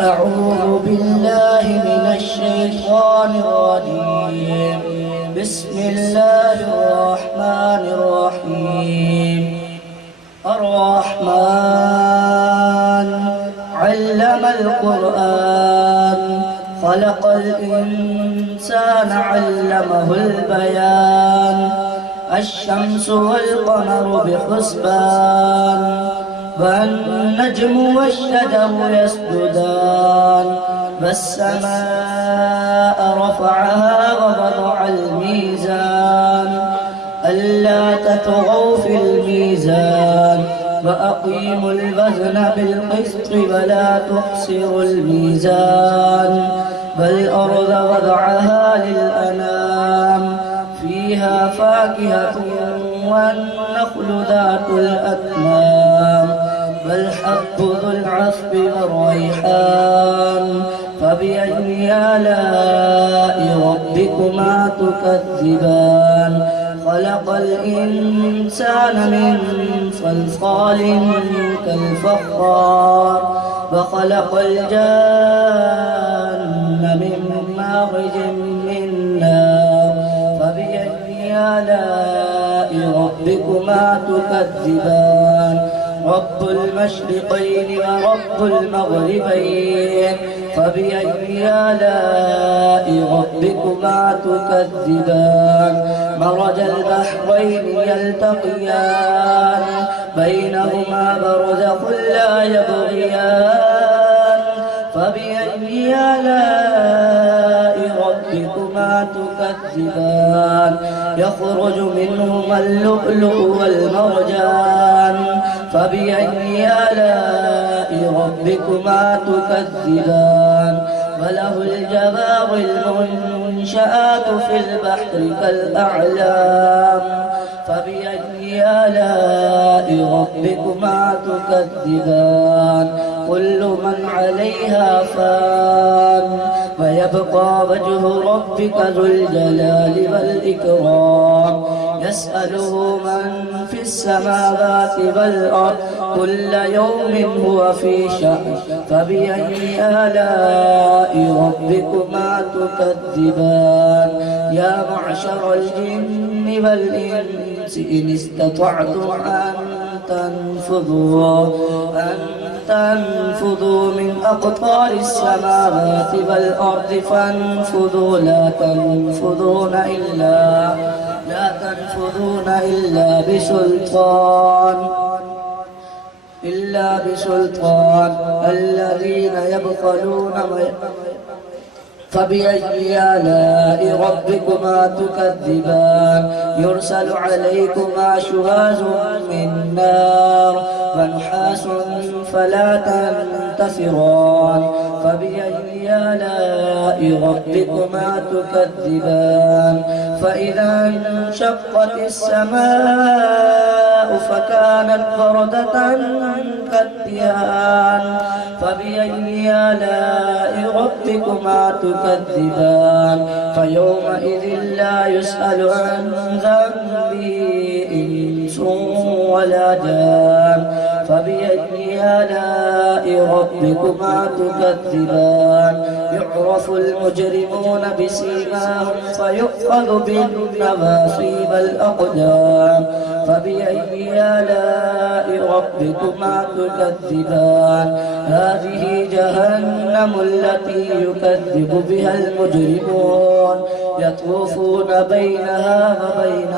أعوذ بالله من الشيطان الرجيم. بسم الله الرحمن الرحيم. الرحمن علم القرآن خلق الإنسان علمه البيان. الشمس والقمر بحسبان والنجم والشجر يسجدان. والسماء رفعها ووضع الميزان ألا تطغوا في الميزان وأقيموا الوزن بالقسط ولا تخسروا الميزان. والأرض وضعها للأنام فيها فاكهة والنخل ذات الأكمام والحب ذو العصف والريحان. فبأي آلاء ربكما تكذبان. خلق الإنسان من صلصال كالفخار وخلق الجان من مارج من نار. فبأي آلاء ربكما تكذبان. رب المشرقين ورب المغربين. فبأي آلاء ربكما تكذبان. مرج البحرين يلتقيان بينهما برزخ لا يبغيان. فبأي آلاء ربكما تكذبان. يخرج منهما اللؤلؤ والمرجان. فبأي آلاء ربكما تكذبان. وله الجوار المنشآت في البحر كالأعلام. فبأي آلاء ربكما تكذبان. كل من عليها فان ويبقى وجه ربك ذو الجلال والإكرام. يسأله من في السماوات والأرض كل يوم هو في شأن. فبأي آلاء ربكما تكذبان. يا معشر الجن والإنس إن استطعتم أن تنفذوا من أقطار السماوات والأرض فانفذوا. لا تنفذون إلا بسلطان. الذين يبخلون. فبأي آلاء ربكما تكذبان. يرسل عليكما شواظ من نار ونحاس فلا تنتصران. فبأي آلاء ربكما تكذبان. فإذا انشقت السماء فكانت وردة كالدهان. فبأي آلاء ربكما تكذبان. فيومئذ لا يسأل عن ذنبه إنس ولا جان. فبأي آلاء ربكما تكذبان. يعرف المجرمون بسيماهم فيؤخذ بالنواصي والأقدام. فبأي آلاء ربكما تكذبان. هذه جهنم التي يكذب بها المجرمون يطوفون بينها وبين